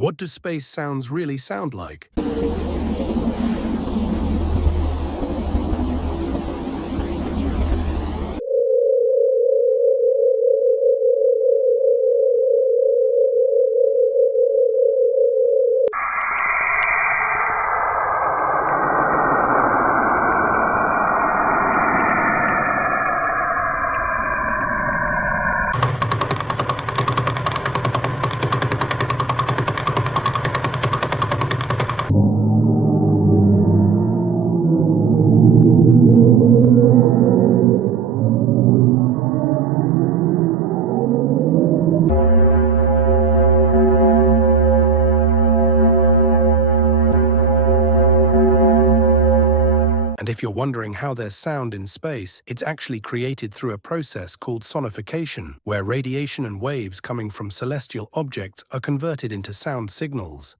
What do space sounds really sound like? And if you're wondering how there's sound in space, it's actually created through a process called sonification, where radiation and waves coming from celestial objects are converted into sound signals.